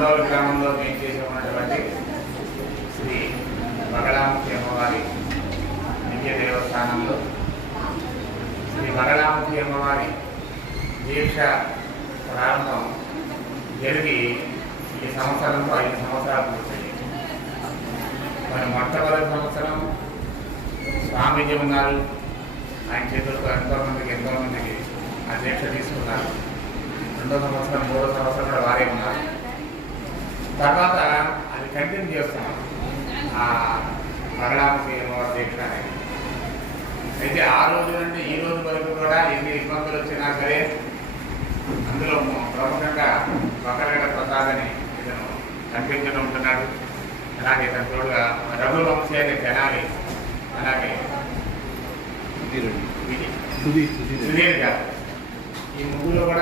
మందోలు గ్రామంలో మేము చేసి ఉన్నటువంటి శ్రీ బగళాముఖి అమ్మవారి నిత్య దేవస్థానంలో శ్రీ బగళాముఖి అమ్మవారి దీక్ష ప్రారంభం జరిగి ఈ సంవత్సరంతో 5 సంవత్సరాలు పూర్తయ్యాయి. మరి మొట్టమొదటి సంవత్సరం స్వామీజీ ఉన్నారు, ఆయన చేతులకు ఎంతోమందికి ఆ దీక్ష తీసుకున్నారు. 2వ సంవత్సరం 3వ సంవత్సరం కూడా వారే ఉన్నారు. తర్వాత అది కంటిన్యూ చేస్తున్నాం ఆ బగళాముఖి అమ్మవారి దీక్ష అనేది. అయితే ఆ రోజు నుండి ఈ రోజు వరకు కూడా ఎన్ని ఇబ్బందులు వచ్చినా సరే అందులో ప్రముఖంగా బకరగడ ప్రసాద్ అని ఇతను కనిపించడం ఉంటున్నాడు. అలాగే తన తోడుగా రఘువంశీ అనే తెనాలి, అలాగే సుధీర్ గారు, ఈ ముగ్గురు కూడా